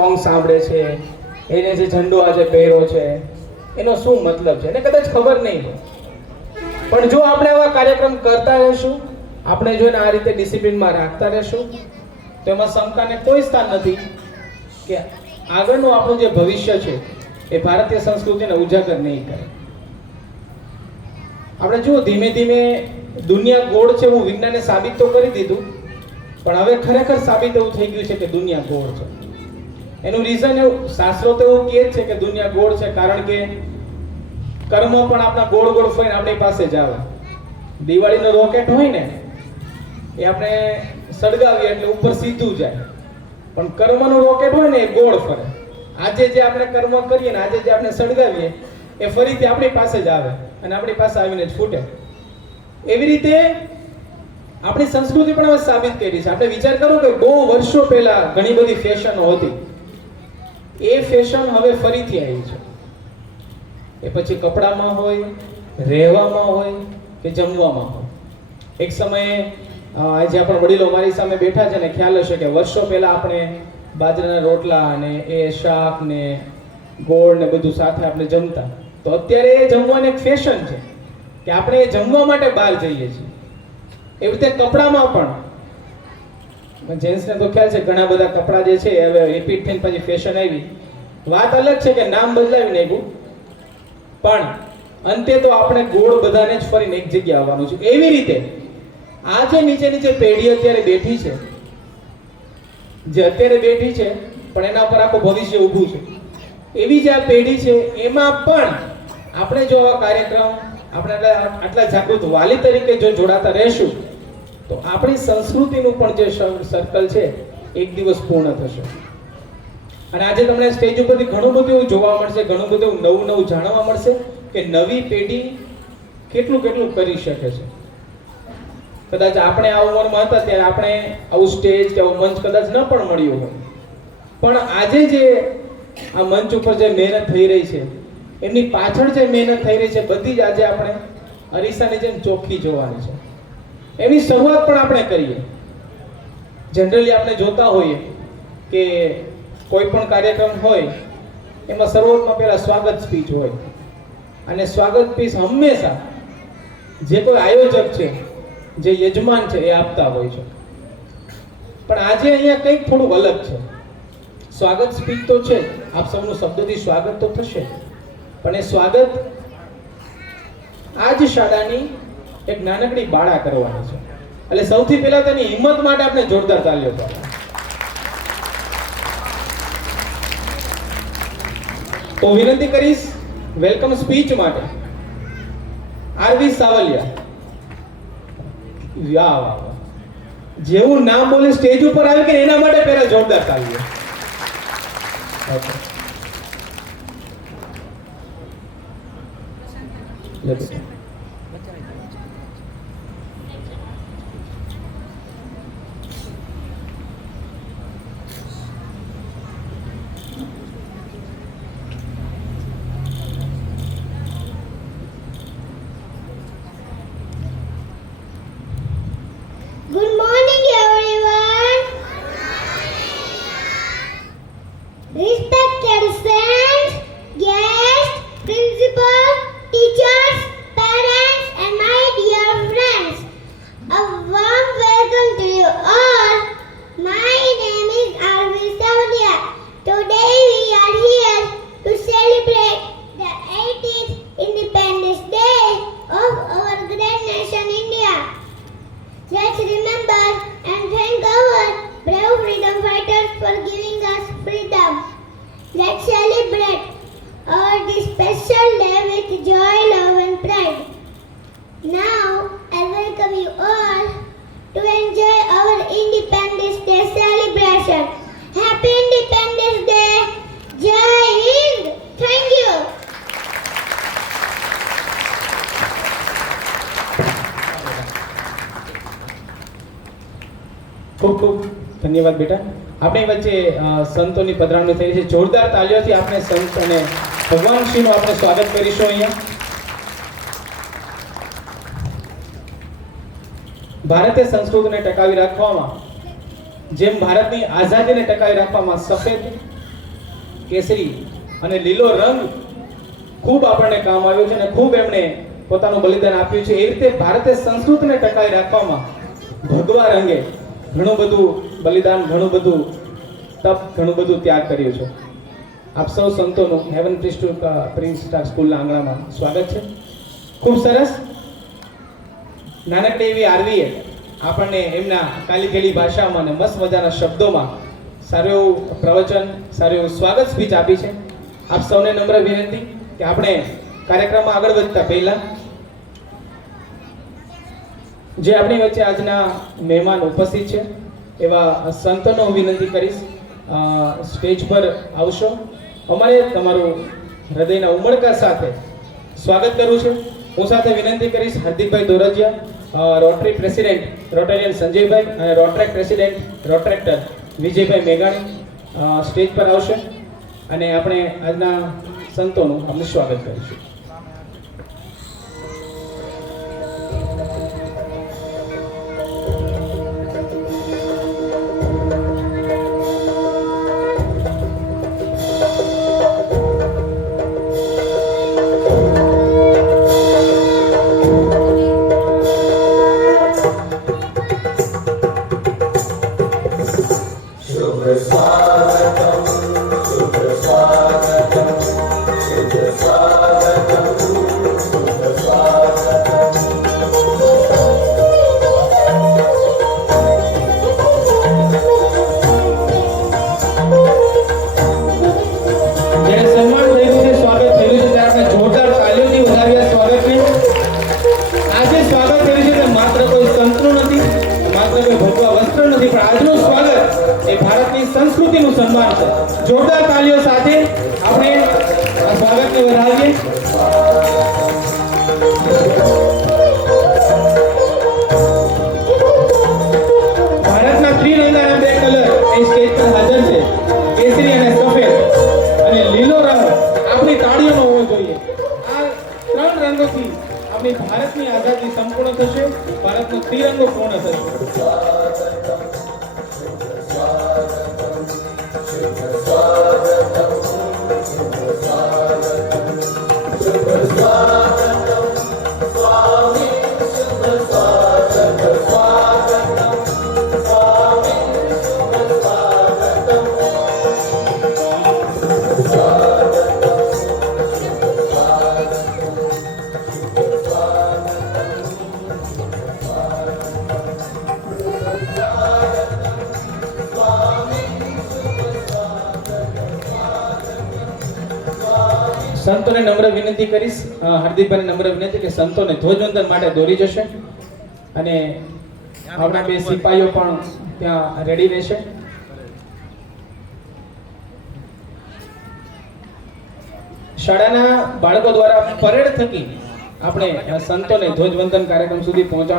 Song સાંભળે છે, એને જે ઝંડો આજે પહેર્યો છે એનો શું મતલબ છે એને કદાચ ખબર નહીં હોય. પણ જો આપણે આવા કાર્યક્રમ કરતા રહેશું, આપણે જો એને આ રીતે ડિસિપ્લિનમાં રાખતા રહેશું, તો એમાં શંકાને કોઈ સ્થાન નથી કે આગળનું આપણું જે ભવિષ્ય છે એ ભારતીય સંસ્કૃતિને ઉજાગર નહીં કરે. આપણે જુઓ, ધીમે ધીમે દુનિયા ગોળ છે એવું વિજ્ઞાને સાબિત તો કરી દીધું, પણ હવે ખરેખર સાબિત એવું થઈ ગયું છે કે દુનિયા ગોળ છે. એનું રીઝન એવું, શાસ્ત્રો તો એવું કહે છે કે દુનિયા ગોળ છે કારણ કે કર્મ પણ આપણા ગોળ ગોળ ફરીને આપણી પાસે જ આવે. દિવાળીનો રોકેટ હોય ને એ આપણે સળગાવીએ એટલે ઉપર સીધું જાય, પણ કર્મનું રોકેટ હોય ને એ ગોળ ફરે. આજે જે આપણે કર્મ કરીએ ને આજે જે આપણે સળગાવીએ એ ફરીથી આપણી પાસે જ આવે અને આપણી પાસે આવીને જ ફૂટે. એવી રીતે આપણી સંસ્કૃતિ પણ હવે સાબિત કરી છે. આપણે વિચાર કરો કે બહુ વર્ષો પહેલા ઘણી બધી ફેશનો હતી, એ ફેશન હવે ફરીથી આવી છે. એ પછી કપડામાં હોય, રહેવામાં હોય કે જમવામાં હોય. એક સમયે આજે આપણા વડીલો મારી સામે બેઠા છે ને ખ્યાલ હશે કે વર્ષો પહેલા આપણે બાજરાના રોટલા અને એ શાક ને ગોળ ને બધું સાથે આપણે જમતા. તો અત્યારે એ જમવાની એક ફેશન છે કે આપણે એ જમવા માટે બહાર જઈએ છીએ. એવી રીતે કપડામાં પણ જેન્ટ્સને તો ખ્યાલ છે ઘણા બધા કપડા જે છે હવે રિપીટ થઈને પછી ફેશન આવી. વાત અલગ છે કે નામ બદલાવી નાખ્યું, પણ અંતે તો આપણે ગોળ બધાને જ ફરીને એક જગ્યા આવવાનું છે. એવી રીતે આ જે નીચે નીચે પેઢી અત્યારે બેઠી છે, પણ એના પર આખું ભવિષ્ય ઊભું છે, એવી જે આ પેઢી છે એમાં પણ આપણે જો આવા કાર્યક્રમ આપણે આટલા જાગૃત વાલી તરીકે જો જોડાતા રહેશું તો આપણી સંસ્કૃતિનું પણ જે સર્કલ છે એક દિવસ પૂર્ણ થશે. અને આજે તમને સ્ટેજ ઉપરથી ઘણું બધું એવું જોવા મળશે, ઘણું બધું નવું નવું જાણવા મળશે કે નવી પેઢી કેટલું કેટલું કરી શકે છે. કદાચ આપણે આ ઉંમરમાં હતા ત્યારે આપણે આવું સ્ટેજ કે આવું મંચ કદાચ ન પણ મળ્યું હોય, પણ આજે જે આ મંચ ઉપર જે મહેનત થઈ રહી છે, એમની પાછળ જે મહેનત થઈ રહી છે, બધી જ આજે આપણે અરીસાની જેમ ચોખ્ખી જોવાની છે. એની શરૂઆત પણ આપણે કરીએ. જનરલી આપણે જોતા હોઈએ કે કોઈ પણ કાર્યક્રમ હોય એમાં શરૂઆતમાં પહેલા સ્વાગત સ્પીચ હોય, અને સ્વાગત સ્પીચ હંમેશા જે કોઈ આયોજક છે, જે યજમાન છે એ આપતા હોય છે. પણ આજે અહીંયા કંઈક થોડું અલગ છે. સ્વાગત સ્પીચ તો છે, આપ સૌનું શબ્દથી સ્વાગત તો થશે, પણ એ સ્વાગત આ જ શાળાની એક નાનકડી બાળા કરવાની છે. એટલે સૌથી પહેલા તેની હિંમત માટે આપણે જોરદાર તાલીઓ પાડો. તો વિનંતી કરીશ વેલકમ સ્પીચ માટે આરવી સાવલિયા. વાહ વાહ, જેવું નામ બોલે સ્ટેજ ઉપર આવે કે એના માટે પહેલા જોરદાર તાલીઓ. Good morning, everyone. Respected saints, guests, principal, teachers, parents, and my dear friends, a warm welcome to you all. My name is Arvi Savlia. Today we are here to celebrate the 80th Independence Day of our great nation India. Let's remember and thank our brave freedom fighters for giving us freedom. Let's celebrate our this special day with joy, love and pride. Now, I welcome you all to enjoy our Independence Day celebration. Happy Independence Day! Jai Hind! Thank you! ખૂબ ખૂબ ધન્યવાદ બેટા. આપણી વચ્ચે સંતોની પધરામણી થઈ છે. જોરદાર તાલીઓથી આપણે સંત અને ભગવાન શ્રીનું આપણે સ્વાગત કરીશું. અહીંયા ભારતીય સંસ્કૃતિને ટકાવી રાખવામાં, જેમ ભારતની આઝાદીને ટકાવી રાખવામાં સફેદ કેસરી અને લીલો રંગ ખૂબ આપણને કામ આવ્યો છે અને ખૂબ એમણે પોતાનું બલિદાન આપ્યું છે. એ રીતે ભારતીય સંસ્કૃતિને ટકાવી રાખવામાં ભગવા રંગે ઘણું બધું બલિદાન, ઘણું બધું તપ, ઘણું બધું ત્યાગ કર્યું છે. આપ સૌ સંતોનું હેવન પ્રિન્સ સ્ટાર સ્કૂલના આંગણામાં સ્વાગત છે. ખૂબ સરસ. નાનકડી એવી આરવીએ આપણને એમના કાલીકેલી ભાષામાં અને મસ્ત મજાના શબ્દોમાં સારું એવું પ્રવચન, સારું એવું સ્વાગત સ્પીચ આપી છે. આપ સૌને નમ્ર વિનંતી કે આપણે કાર્યક્રમમાં આગળ વધતા પહેલા જે આપણી વચ્ચે આજના મહેમાન ઉપસ્થિત છે એવા સંતોનો હું વિનંતી કરીશ, સ્ટેજ પર આવશો. અમારે તમારું હૃદયના ઉમળકા સાથે સ્વાગત કરવું છે. હું સાથે વિનંતી કરીશ હાર્દિકભાઈ દોરજીયા, રોટરી પ્રેસિડેન્ટ રોટેરિયન સંજયભાઈ અને રોટ્રેક પ્રેસિડેન્ટ રોટ્રેક્ટર વિજયભાઈ મેઘાણી સ્ટેજ પર આવશે અને આપણે આજના સંતોનું આપણે સ્વાગત કરીશું. સંસ્કૃતિનું સન્માન છે. જોરદાર તાલીઓ સાથે આપણે આ સ્વાગતને વધાવીએ. ભારતના ત્રિરંગાના બે કલર એ સ્ટેજ પર હાજર છે, કેસરી અને સફેદ, અને લીલો રંગ આપણી તાળીઓનો હોવો જોઈએ. આ ત્રણ રંગોથી આપણી ભારતની આઝાદી સંપૂર્ણ થશે, ભારતનો ત્રિરંગો પૂર્ણ થશે. સંતોને નમ્ર વિનંતી કરીશ, હાર્દિકભાઈને નમ્ર વિનંતી કે સંતોને ધ્વજવંદન માટે દોરી જશે અને આપણા બે સિપાહીઓ પણ ત્યાં રેડી રહેશે. શાળાના બાળકો દ્વારા પરેડ થકી આપણે સંતોને ધ્વજવંદન કાર્યક્રમ સુધી પહોંચાડ